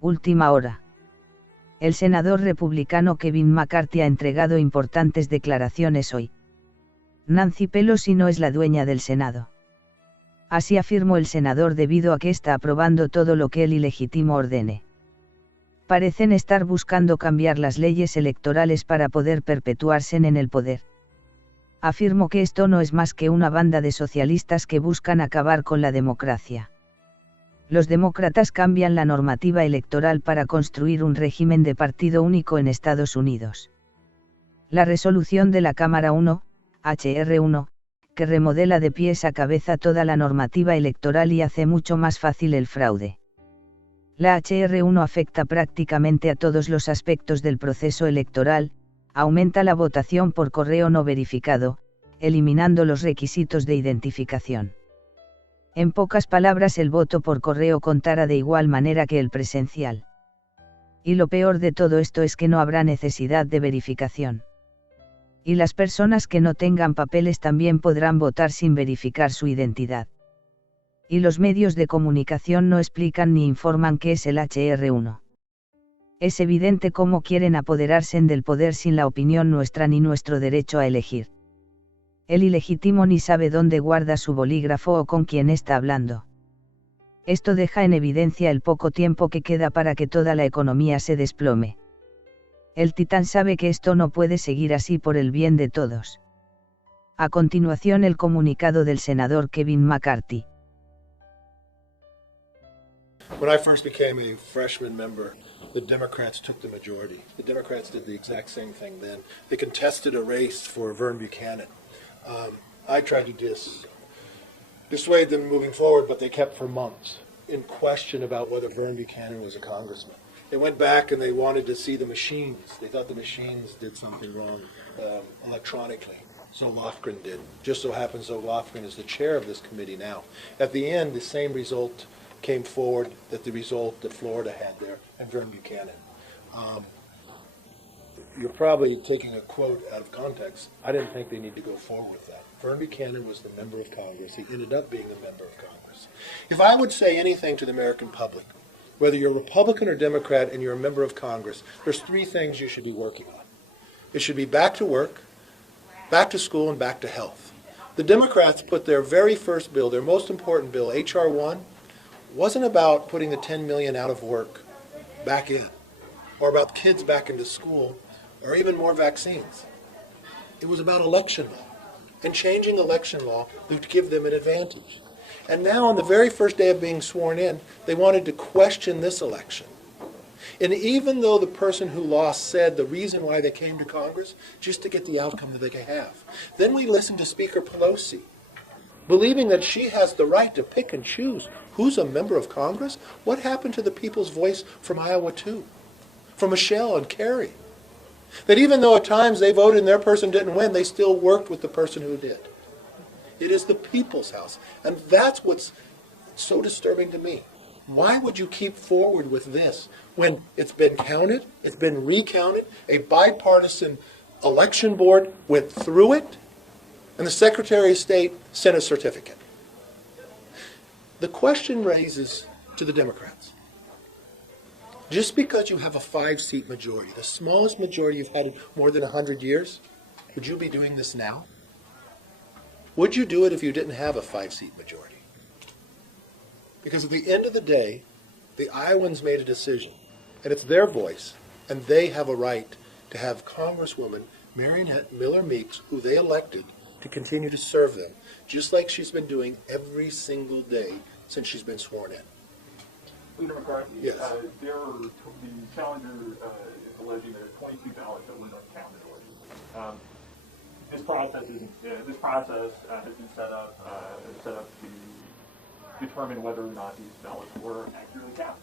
Última hora. El senador republicano Kevin McCarthy ha entregado importantes declaraciones hoy. Nancy Pelosi no es la dueña del Senado. Así afirmó el senador debido a que está aprobando todo lo que el ilegítimo ordene. Parecen estar buscando cambiar las leyes electorales para poder perpetuarse en el poder. Afirmó que esto no es más que una banda de socialistas que buscan acabar con la democracia. Los demócratas cambian la normativa electoral para construir un régimen de partido único en Estados Unidos. La resolución de la Cámara 1, HR1, que remodela de pies a cabeza toda la normativa electoral y hace mucho más fácil el fraude. La HR1 afecta prácticamente a todos los aspectos del proceso electoral, aumenta la votación por correo no verificado, eliminando los requisitos de identificación. En pocas palabras, el voto por correo contará de igual manera que el presencial. Y lo peor de todo esto es que no habrá necesidad de verificación. Y las personas que no tengan papeles también podrán votar sin verificar su identidad. Y los medios de comunicación no explican ni informan qué es el HR1. Es evidente cómo quieren apoderarse del poder sin la opinión nuestra ni nuestro derecho a elegir. El ilegítimo ni sabe dónde guarda su bolígrafo o con quién está hablando. Esto deja en evidencia el poco tiempo que queda para que toda la economía se desplome. El titán sabe que esto no puede seguir así por el bien de todos. A continuación, el comunicado del senador Kevin McCarthy. When I first became a freshman member, the Democrats took the majority. The Democrats did the exact same thing then. They contested a race for Vern Buchanan. I tried to dissuade them moving forward, but they kept for months in question about whether Vern Buchanan was a congressman. They went back and they wanted to see the machines. They thought the machines did something wrong electronically. So Lofgren did. Just so happens that Lofgren is the chair of this committee now. At the end, the same result came forward that the result that Florida had there and Vern Buchanan. You're probably taking a quote out of context. I didn't think they need to go forward with that. Vern Buchanan was the member of Congress. He ended up being a member of Congress. If I would say anything to the American public, whether you're Republican or Democrat and you're a member of Congress, there's three things you should be working on. It should be back to work, back to school, and back to health. The Democrats put their very first bill, their most important bill, H.R. 1, wasn't about putting the 10 million out of work back in, or about kids back into school, or even more vaccines. It was about election law, and changing election law would give them an advantage. And now, on the very first day of being sworn in, they wanted to question this election. And even though the person who lost said the reason why they came to Congress, just to get the outcome that they could have. Then we listened to Speaker Pelosi, believing that she has the right to pick and choose who's a member of Congress. What happened to the people's voice from Iowa too? From Michelle and Kerry? That even though at times they voted and their person didn't win, they still worked with the person who did. It is the people's house. And that's what's so disturbing to me. Why would you keep forward with this when it's been counted, it's been recounted, a bipartisan election board went through it, and the Secretary of State sent a certificate? The question raises to the Democrats. Just because you have a 5-seat majority, the smallest majority you've had in more than 100 years, would you be doing this now? Would you do it if you didn't have a 5-seat majority? Because at the end of the day, the Iowans made a decision, and it's their voice, and they have a right to have Congresswoman Marionette Miller Meeks, who they elected, to continue to serve them, just like she's been doing every single day since she's been sworn in. Leader McCarthy, yes. The challenger is alleging there are 22 ballots that were uncounted already. This process has been set up to determine whether or not these ballots were accurately counted.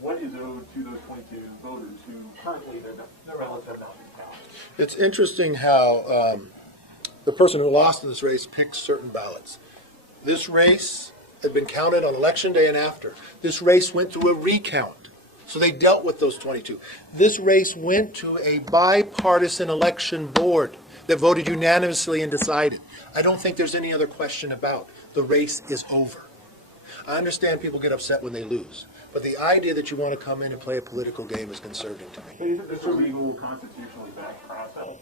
What is owed to those 22 voters who currently their ballots have not been counted? It's interesting how the person who lost in this race picked certain ballots. This race had been counted on election day and after. This race went through a recount. So they dealt with those 22. This race went to a bipartisan election board that voted unanimously and decided. I don't think there's any other question about the race is over. I understand people get upset when they lose, But the idea that you want to come in and play a political game is concerning to me. Is this a legal, constitutionally backed process?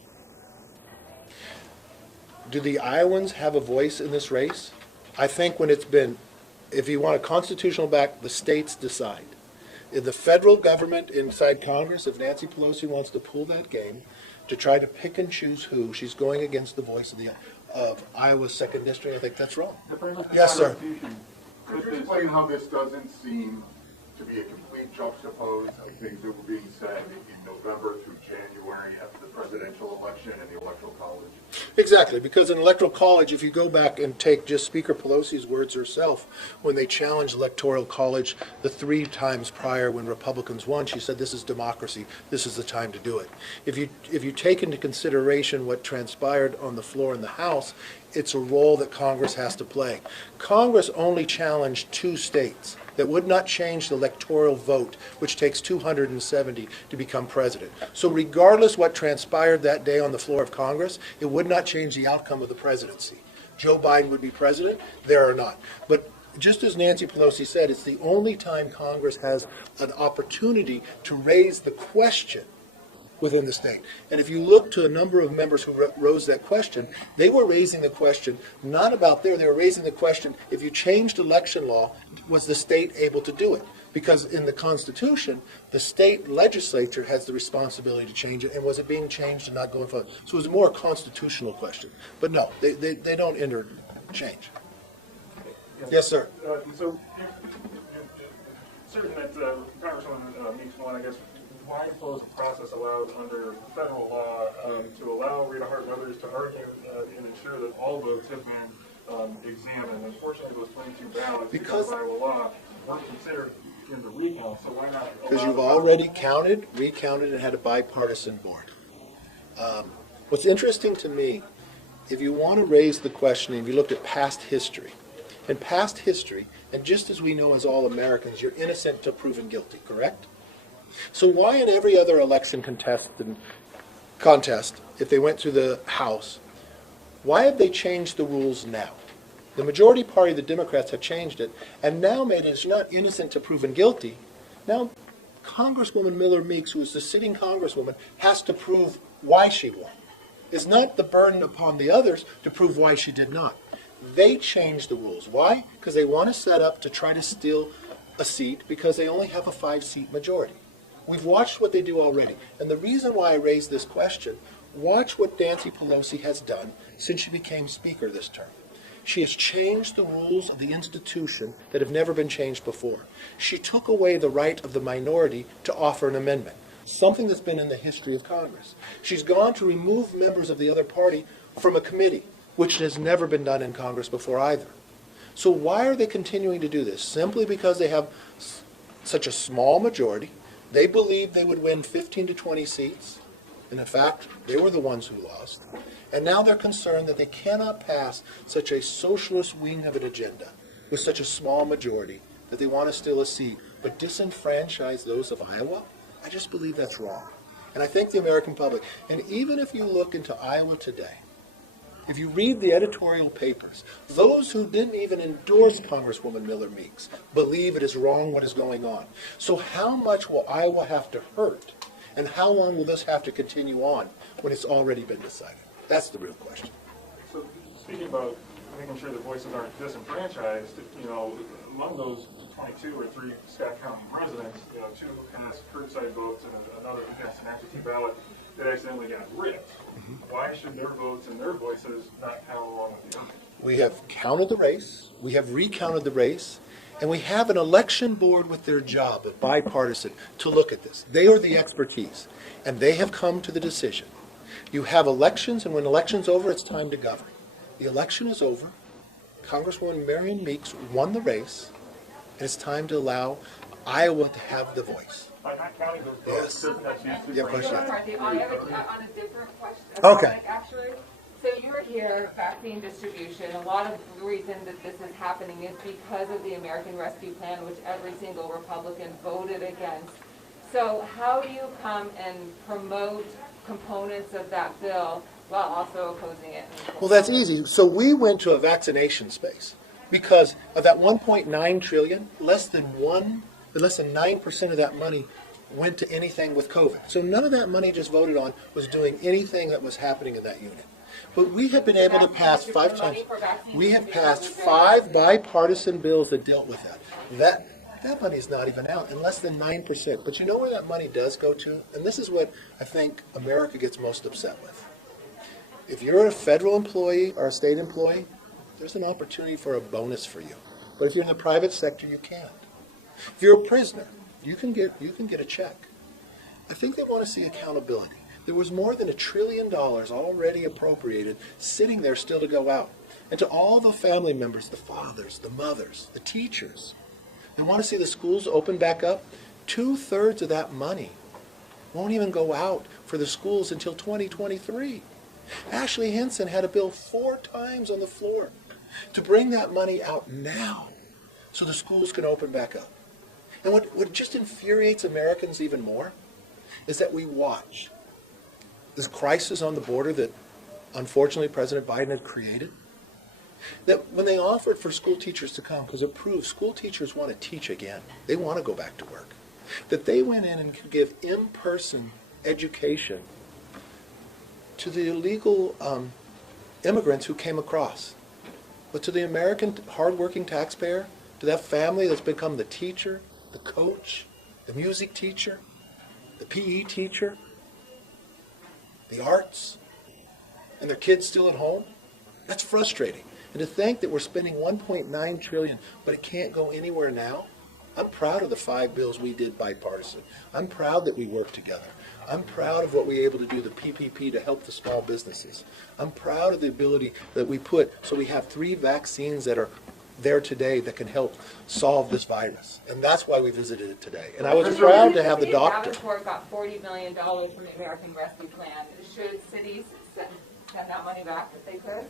Do the Iowans have a voice in this race? I think when it's been, if you want a constitutional back, the states decide. If the federal government inside Congress, if Nancy Pelosi wants to pull that game to try to pick and choose who, she's going against the voice of Iowa's 2nd District. I think that's wrong. Yes, sir. Could you explain how this doesn't seem to be a complete juxtapose of things that were being said in November through January after the presidential election and the Electoral College? Exactly, because in Electoral College, if you go back and take just Speaker Pelosi's words herself, when they challenged Electoral College the 3 times prior when Republicans won, she said, this is democracy, this is the time to do it. If you take into consideration what transpired on the floor in the House, it's a role that Congress has to play. Congress only challenged 2 states that would not change the electoral vote, which takes 270 to become president. So regardless what transpired that day on the floor of Congress, it would not change the outcome of the presidency. Joe Biden would be president, there or not. But just as Nancy Pelosi said, it's the only time Congress has an opportunity to raise the question within the state. And if you look to a number of members who rose that question, they were raising the question not about there, they were raising the question, if you changed election law, was the state able to do it? Because in the Constitution, the state legislature has the responsibility to change it, and was it being changed and not going forward? So it was more a constitutional question. But no, they don't interchange. Yes, sir. So, certain that Congresswoman Meeks won, I guess, why impose a process allowed under federal law to allow Rita Hart and others to argue and ensure that all votes have been examined? Unfortunately, those 22 ballots, because of Iowa law, weren't considered in the recount, so why not? Because you've already counted, recounted, and had a bipartisan board. What's interesting to me, if you want to raise the question, if you looked at past history, in past history, and just as we know as all Americans, you're innocent until proven guilty, correct? So why in every other election contest, if they went through the House, why have they changed the rules now? The majority party, the Democrats, have changed it, and now made it as not innocent to proven guilty. Now, Congresswoman Miller Meeks, who is the sitting Congresswoman, has to prove why she won. It's not the burden upon the others to prove why she did not. They changed the rules. Why? Because they want to set up to try to steal a seat because they only have a 5-seat majority. We've watched what they do already. And the reason why I raised this question, watch what Nancy Pelosi has done since she became Speaker this term. She has changed the rules of the institution that have never been changed before. She took away the right of the minority to offer an amendment, something that's been in the history of Congress. She's gone to remove members of the other party from a committee, which has never been done in Congress before either. So why are they continuing to do this? Simply because they have such a small majority. They believed they would win 15 to 20 seats, and in fact, they were the ones who lost. And now they're concerned that they cannot pass such a socialist wing of an agenda with such a small majority that they want to steal a seat, but disenfranchise those of Iowa? I just believe that's wrong. And I think the American public, and even if you look into Iowa today, if you read the editorial papers, those who didn't even endorse Congresswoman Miller Meeks believe it is wrong what is going on. So how much will Iowa have to hurt? And how long will this have to continue on when it's already been decided? That's the real question. So speaking about making sure the voices aren't disenfranchised, among those 22 or 3 Scott County residents, 2 cast curbside votes and another cast an absentee ballot that accidentally got ripped. Why should their votes and their voices not count along with the others? We have counted the race, we have recounted the race, and we have an election board with their job of bipartisan to look at this. They are the expertise, and they have come to the decision. You have elections, and when election's over, it's time to govern. The election is over. Congresswoman Marion Meeks won the race, and it's time to allow Iowa to have the voice. By not counting those Yes. votes, that's Yeah, question. On a different question. Okay. Actually, so you were here, vaccine distribution. A lot of the reason that this is happening is because of the American Rescue Plan, which every single Republican voted against. So how do you come and promote components of that bill while also opposing it? Well, that's easy. So we went to a vaccination space because of that 1.9 trillion, less than 1 that less than 9% of that money went to anything with COVID. So none of that money just voted on was doing anything that was happening in that unit. But we have been able to pass 5 times. We have passed 5 bipartisan bills that dealt with that. That money is not even out, and less than 9%. But you know where that money does go to? And this is what I think America gets most upset with. If you're a federal employee or a state employee, there's an opportunity for a bonus for you. But if you're in the private sector, you can't. If you're a prisoner, you can get a check. I think they want to see accountability. There was more than $1 trillion already appropriated sitting there still to go out. And to all the family members, the fathers, the mothers, the teachers, they want to see the schools open back up. 2/3 of that money won't even go out for the schools until 2023. Ashley Hinson had a bill 4 times on the floor to bring that money out now so the schools can open back up. And what just infuriates Americans even more is that we watch this crisis on the border that unfortunately President Biden had created, that when they offered for school teachers to come, because it proves school teachers want to teach again, they want to go back to work, that they went in and could give in-person education to the illegal immigrants who came across. But to the American hardworking taxpayer, to that family that's become the teacher, the coach, the music teacher, the PE teacher, the arts, and their kids still at home, that's frustrating. And to think that we're spending $1.9 trillion, but it can't go anywhere now, I'm proud of the 5 bills we did bipartisan. I'm proud that we worked together. I'm proud of what we were able to do, the PPP, to help the small businesses. I'm proud of the ability that we put, so we have 3 vaccines that are there today that can help solve this virus. And that's why we visited it today. And I was proud to have the doctor. Davenport got $40 million from the American Rescue Plan. Should cities send that money back if they could?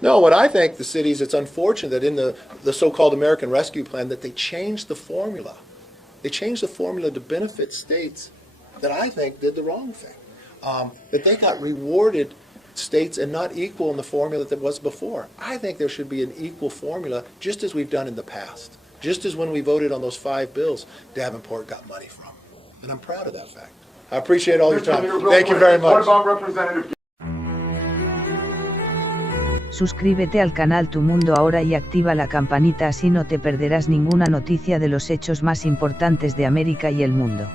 No, what I think the cities, it's unfortunate that in the so-called American Rescue Plan that they changed the formula. They changed the formula to benefit states that I think did the wrong thing. That they got rewarded states and not equal in the formula that was before. I think there should be an equal formula, just as we've done in the past. Just as when we voted on those 5 bills, Davenport got money from. And I'm proud of that fact. I appreciate all your time. Thank you very much. What about Representative? Suscríbete al canal Tu Mundo Ahora y activa la campanita, así no te perderás ninguna noticia de los hechos más importantes de América y el mundo.